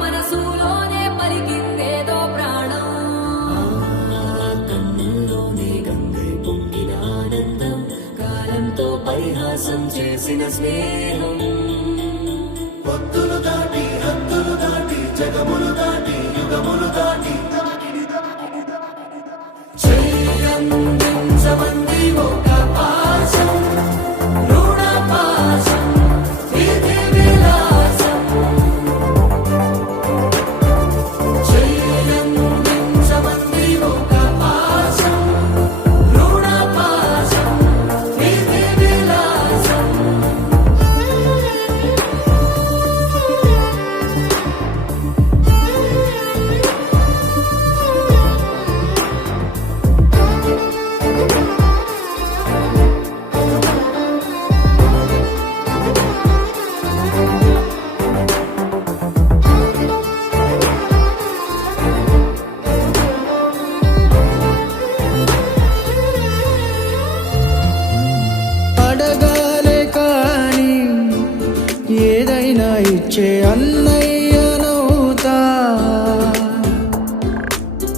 మనసులోనే పలికిందేదో ప్రాణం. కన్నుల్లోనే గంగై పొంగిన ఆనందం, కాలంతో పరిహాసం చేసిన స్నేహం. భక్తులు దాటి హద్దులు దాటి జగములు దాటి యుగములు దాటి చెయ్యందించమంది ఒక పాశం, రుణ పాశం, విధి విలాసం. చెయ్యందించమంది ఒక పాశం, రుణ పాశం, విధి విలాసం. అడగాలే కాని ఏదైనా ఇచ్చే అన్నయ్యనవుతా,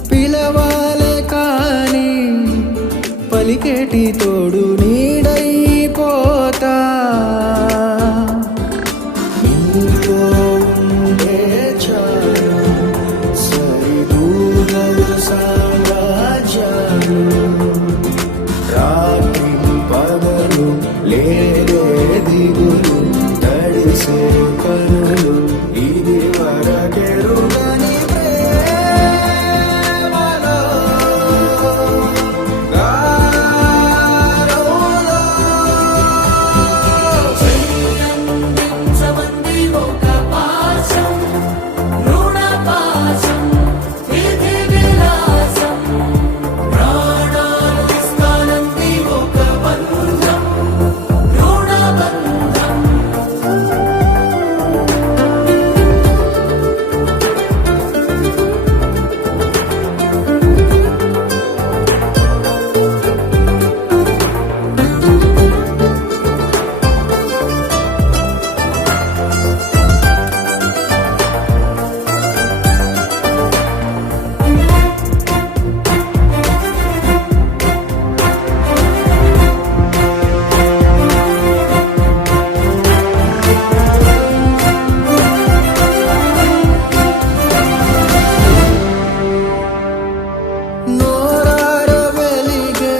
పిలవాలే కాని పలికేటి తోడు నీడైపోతా. నీతో ఉండే చాలు సరిదూగలు సామ్రాజ్యాలు, రాత్రి పగలు లేదే దిగులు, తడిసే కనులు ఇది వరకెరుగని ప్రేమలో గారోలో. చెయ్యందించమంది ఒక పాశం, రుణ పాశం, విధి విలాసం. ప్రాణాలు ఇస్తానంది ఒక బంధం, రుణ బంధం. నోరార వెలిగే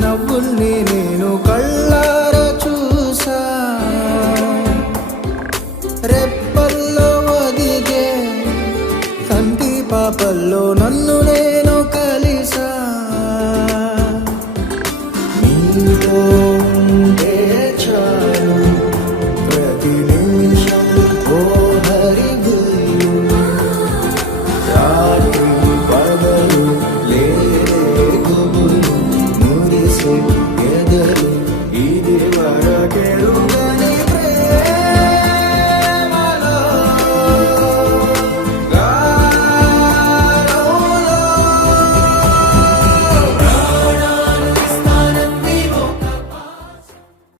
నవ్వుల్ని నేను కళ్ళార చూసా, రెప్పల్లో ఒదిగే కంటి పాపల్లో నన్ను నేను కలిసా. నీతో